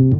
And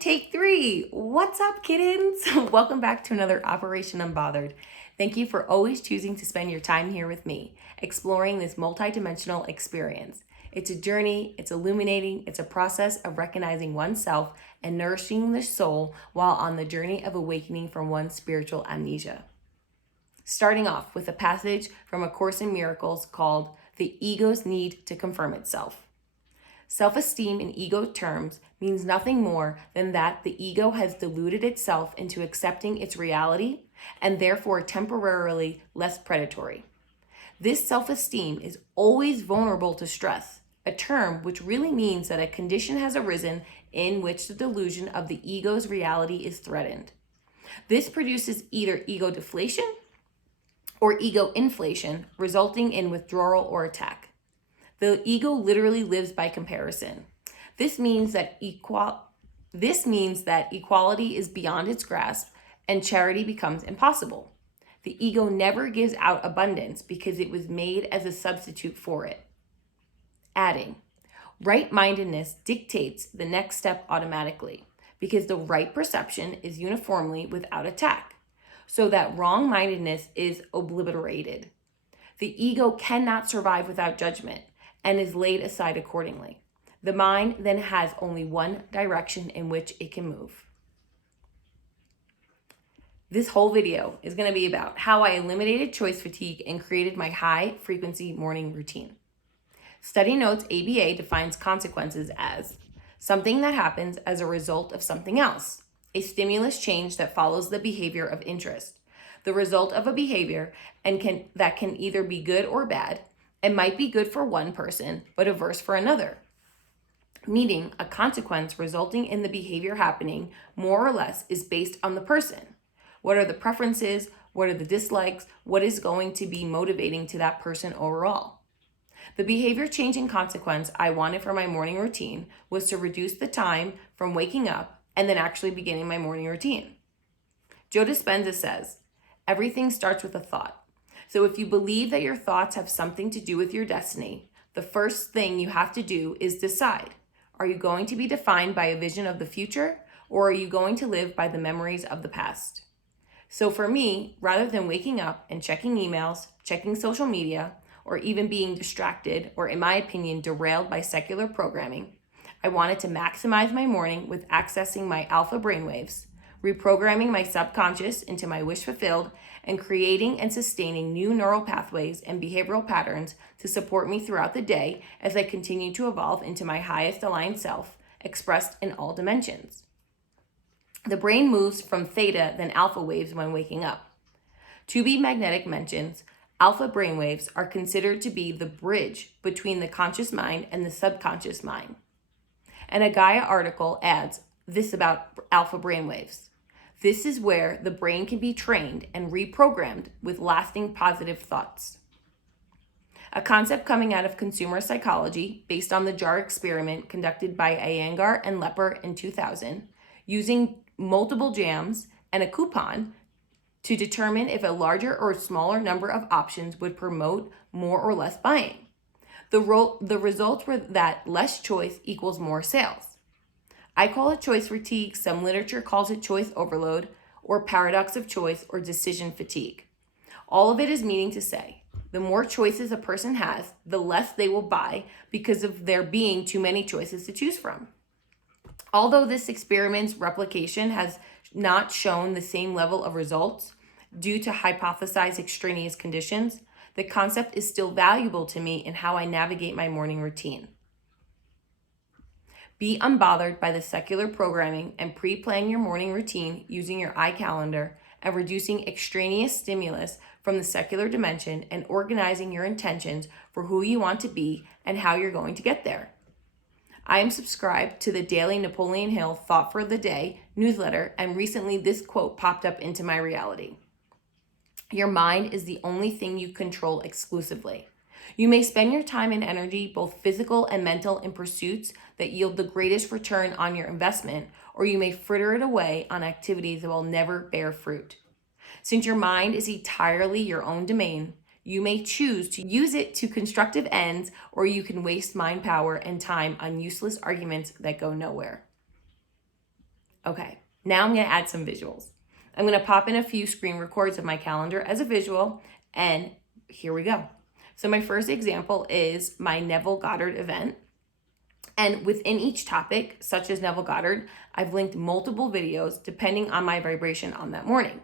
take 3. What's up, kittens? Welcome back to another Operation Unbothered. Thank you for always choosing to spend your time here with me, exploring this multidimensional experience. It's a journey, it's illuminating, it's a process of recognizing oneself and nourishing the soul while on the journey of awakening from one's spiritual amnesia. Starting off with a passage from A Course in Miracles called The Ego's Need to Confirm Itself. Self-esteem in ego terms means nothing more than that the ego has deluded itself into accepting its reality and therefore temporarily less predatory. This self-esteem is always vulnerable to stress, a term which really means that a condition has arisen in which the delusion of the ego's reality is threatened. This produces either ego deflation or ego inflation, resulting in withdrawal or attack. The ego literally lives by comparison. This means that equality is beyond its grasp and charity becomes impossible. The ego never gives out abundance because it was made as a substitute for it. Adding, right-mindedness dictates the next step automatically because the right perception is uniformly without attack, so that wrong-mindedness is obliterated. The ego cannot survive without judgment and is laid aside accordingly. The mind then has only one direction in which it can move. This whole video is going to be about how I eliminated choice fatigue and created my high-frequency morning routine. Study Notes ABA defines consequences as something that happens as a result of something else, a stimulus change that follows the behavior of interest, the result of a behavior that can either be good or bad, and might be good for one person, but averse for another. Meaning, a consequence resulting in the behavior happening more or less is based on the person. What are the preferences? What are the dislikes? What is going to be motivating to that person overall? The behavior changing consequence I wanted for my morning routine was to reduce the time from waking up and then actually beginning my morning routine. Joe Dispenza says, everything starts with a thought. So if you believe that your thoughts have something to do with your destiny, the first thing you have to do is decide. Are you going to be defined by a vision of the future, or are you going to live by the memories of the past? So for me, rather than waking up and checking emails, checking social media, or even being distracted, or in my opinion, derailed by secular programming, I wanted to maximize my morning with accessing my alpha brainwaves, reprogramming my subconscious into my wish fulfilled, and creating and sustaining new neural pathways and behavioral patterns to support me throughout the day as I continue to evolve into my highest aligned self, expressed in all dimensions. The brain moves from theta then alpha waves when waking up. To be magnetic mentions, alpha brainwaves are considered to be the bridge between the conscious mind and the subconscious mind. And a Gaia article adds this about alpha brainwaves. This is where the brain can be trained and reprogrammed with lasting positive thoughts. A concept coming out of consumer psychology based on the jar experiment conducted by Iyengar and Lepper in 2000, using multiple jams and a coupon to determine if a larger or smaller number of options would promote more or less buying. The results were that less choice equals more sales. I call it choice fatigue, some literature calls it choice overload, or paradox of choice, or decision fatigue. All of it is meaning to say, the more choices a person has, the less they will buy because of there being too many choices to choose from. Although this experiment's replication has not shown the same level of results due to hypothesized extraneous conditions, the concept is still valuable to me in how I navigate my morning routine. Be unbothered by the secular programming and pre-plan your morning routine using your iCalendar and reducing extraneous stimulus from the secular dimension and organizing your intentions for who you want to be and how you're going to get there. I am subscribed to the daily Napoleon Hill Thought for the Day newsletter, and recently this quote popped up into my reality. Your mind is the only thing you control exclusively. You may spend your time and energy, both physical and mental, in pursuits that yield the greatest return on your investment, or you may fritter it away on activities that will never bear fruit. Since your mind is entirely your own domain, you may choose to use it to constructive ends, or you can waste mind power and time on useless arguments that go nowhere. Okay, now I'm going to add some visuals. I'm going to pop in a few screen records of my calendar as a visual, and here we go. So my first example is my Neville Goddard event. And within each topic, such as Neville Goddard, I've linked multiple videos depending on my vibration on that morning.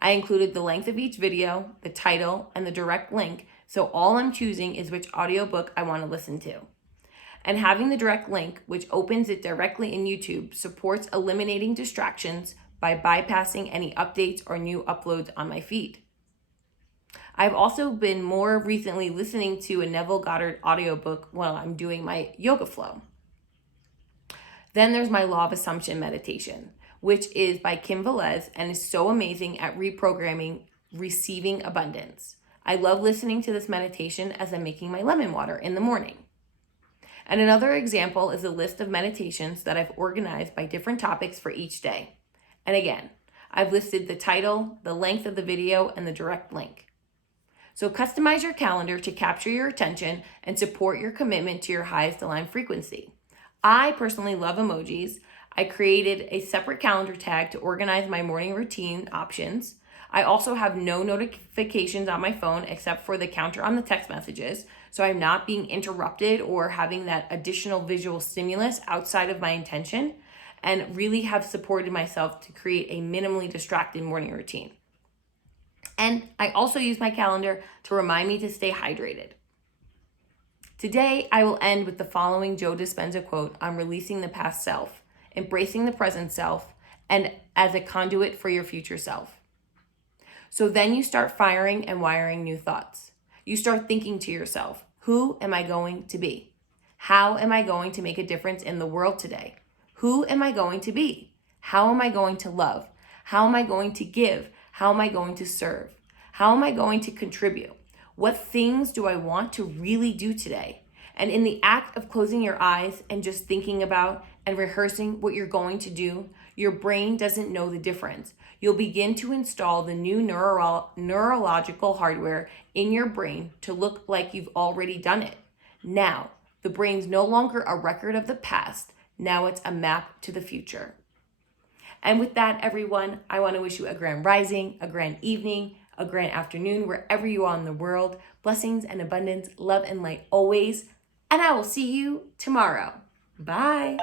I included the length of each video, the title, and the direct link, so all I'm choosing is which audiobook I want to listen to. And having the direct link, which opens it directly in YouTube, supports eliminating distractions by bypassing any updates or new uploads on my feed. I've also been more recently listening to a Neville Goddard audiobook while I'm doing my yoga flow. Then there's my Law of Assumption meditation, which is by Kim Velez and is so amazing at reprogramming receiving abundance. I love listening to this meditation as I'm making my lemon water in the morning. And another example is a list of meditations that I've organized by different topics for each day. And again, I've listed the title, the length of the video, and the direct link. So customize your calendar to capture your attention and support your commitment to your highest aligned frequency. I personally love emojis. I created a separate calendar tag to organize my morning routine options. I also have no notifications on my phone except for the counter on the text messages, so I'm not being interrupted or having that additional visual stimulus outside of my intention, and really have supported myself to create a minimally distracted morning routine. And I also use my calendar to remind me to stay hydrated. Today, I will end with the following Joe Dispenza quote on releasing the past self, embracing the present self, and as a conduit for your future self. So then you start firing and wiring new thoughts. You start thinking to yourself, who am I going to be? How am I going to make a difference in the world today? Who am I going to be? How am I going to love? How am I going to give? How am I going to serve? How am I going to contribute? What things do I want to really do today? And in the act of closing your eyes and just thinking about and rehearsing what you're going to do, your brain doesn't know the difference. You'll begin to install the new neurological hardware in your brain to look like you've already done it. Now, the brain's no longer a record of the past. Now it's a map to the future. And with that, everyone, I want to wish you a grand rising, a grand evening, a grand afternoon, wherever you are in the world. Blessings and abundance, love and light always. And I will see you tomorrow. Bye.